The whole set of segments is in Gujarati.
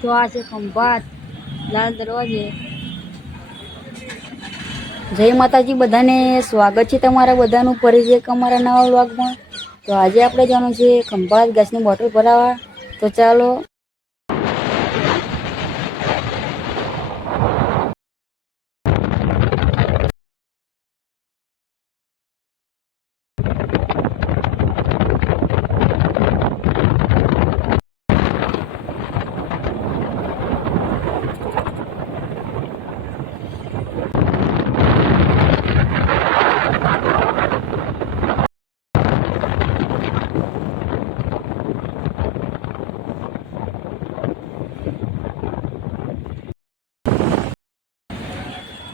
તો આ છે ખંભાત લાલ દરવાજે. જય માતાજી બધાને, સ્વાગત છે તમારા બધાનું ફરી એક અમારા નવા વ્લોગમાં. તો આજે આપણે જવાનું છે ખંભાત ગેસની બોટલ ભરાવા. તો ચાલો.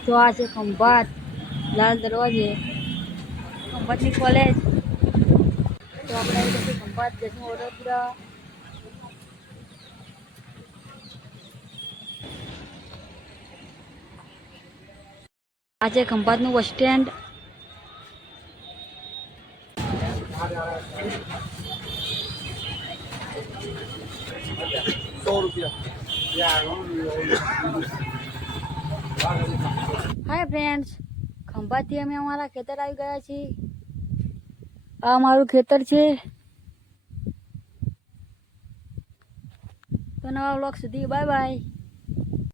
તો આ છે ખંભાત લાલ દરવાજે, ખંભાતની કોલેજ. તો આપણે આવી જશે ખંભાત ગેસની બોટલ ભરાવા. આ છે ખંભાતનું બસ સ્ટેન્ડ. હાય ફ્રેન્ડ્સ, ખંભાતથી અમે અમારા ખેતર આવી ગયા છીએ. આ અમારું ખેતર છે. તો નવા વ્લોગ સુધી બાય બાય.